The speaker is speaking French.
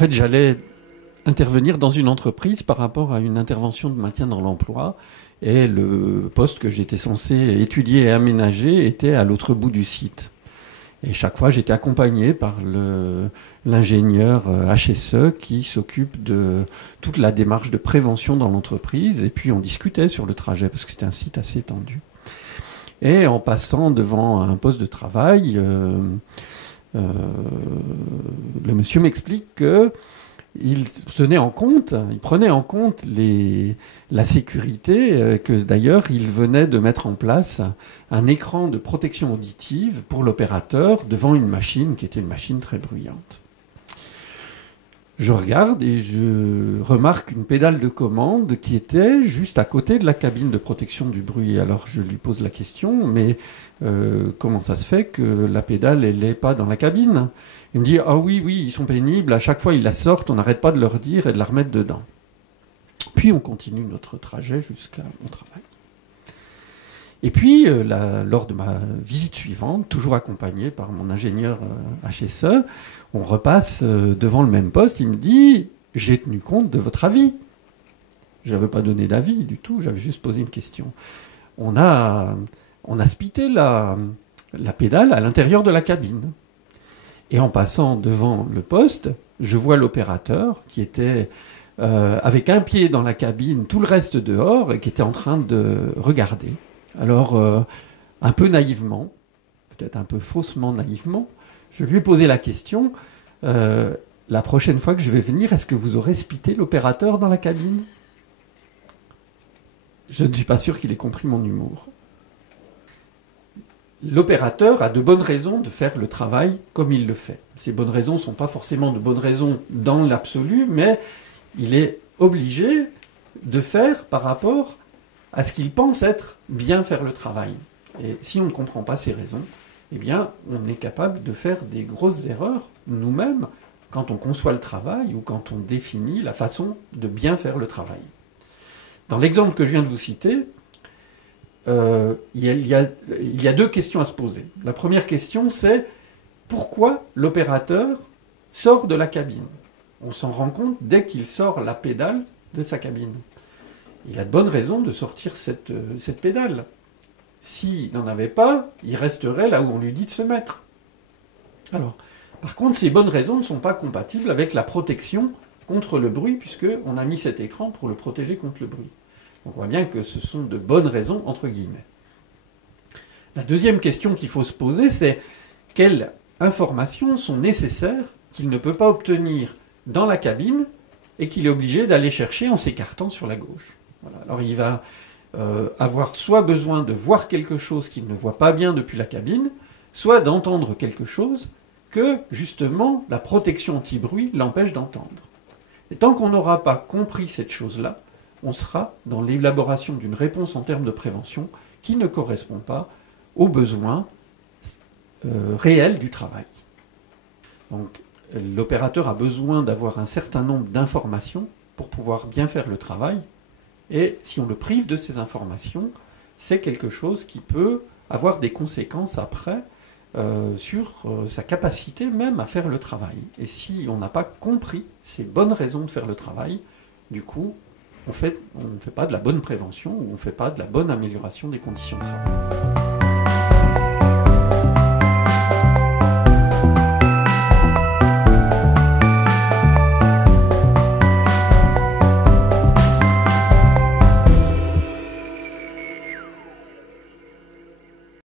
fait, j'allais intervenir dans une entreprise par rapport à une intervention de maintien dans l'emploi. Et le poste que j'étais censé étudier et aménager était à l'autre bout du site. Et chaque fois, j'étais accompagné par l'ingénieur HSE qui s'occupe de toute la démarche de prévention dans l'entreprise. Et puis, on discutait sur le trajet parce que c'était un site assez étendu. Et en passant devant un poste de travail, le monsieur m'explique que il prenait en compte la sécurité, que d'ailleurs il venait de mettre en place un écran de protection auditive pour l'opérateur devant une machine qui était une machine très bruyante. Je regarde et je remarque une pédale de commande qui était juste à côté de la cabine de protection du bruit. Alors je lui pose la question, mais comment ça se fait que la pédale, elle n'est pas dans la cabine ? Il me dit, ah oui, ils sont pénibles, à chaque fois ils la sortent, on n'arrête pas de leur dire et de la remettre dedans. Puis on continue notre trajet jusqu'à mon travail. Et puis, lors de ma visite suivante, toujours accompagné par mon ingénieur HSE, on repasse devant le même poste. Il me dit, j'ai tenu compte de votre avis. Je n'avais pas donné d'avis du tout, j'avais juste posé une question. On a spité la pédale à l'intérieur de la cabine. Et en passant devant le poste, je vois l'opérateur qui était avec un pied dans la cabine, tout le reste dehors, et qui était en train de regarder. Alors, un peu naïvement, peut-être un peu faussement naïvement, je lui ai posé la question, la prochaine fois que je vais venir, est-ce que vous aurez spité l'opérateur dans la cabine ? Je ne suis pas sûr qu'il ait compris mon humour. L'opérateur a de bonnes raisons de faire le travail comme il le fait. Ces bonnes raisons ne sont pas forcément de bonnes raisons dans l'absolu, mais il est obligé de faire par rapport à ce qu'il pense être bien faire le travail. Et si on ne comprend pas ces raisons, eh bien, on est capable de faire des grosses erreurs nous-mêmes quand on conçoit le travail ou quand on définit la façon de bien faire le travail. Dans l'exemple que je viens de vous citer, il y a deux questions à se poser. La première question, c'est pourquoi l'opérateur sort de la cabine ? On s'en rend compte dès qu'il sort la pédale de sa cabine. Il a de bonnes raisons de sortir cette pédale. S'il n'en avait pas, il resterait là où on lui dit de se mettre. Alors, par contre, ces bonnes raisons ne sont pas compatibles avec la protection contre le bruit, puisqu'on a mis cet écran pour le protéger contre le bruit. Donc on voit bien que ce sont de bonnes raisons, entre guillemets. La deuxième question qu'il faut se poser, c'est quelles informations sont nécessaires qu'il ne peut pas obtenir dans la cabine et qu'il est obligé d'aller chercher en s'écartant sur la gauche. Voilà. Alors il va avoir soit besoin de voir quelque chose qu'il ne voit pas bien depuis la cabine, soit d'entendre quelque chose que, justement, la protection anti-bruit l'empêche d'entendre. Et tant qu'on n'aura pas compris cette chose-là, on sera dans l'élaboration d'une réponse en termes de prévention qui ne correspond pas aux besoins réels du travail. Donc, l'opérateur a besoin d'avoir un certain nombre d'informations pour pouvoir bien faire le travail. Et si on le prive de ces informations, c'est quelque chose qui peut avoir des conséquences après sur sa capacité même à faire le travail. Et si on n'a pas compris ces bonnes raisons de faire le travail, du coup, on ne fait pas de la bonne prévention ou on ne fait pas de la bonne amélioration des conditions de travail.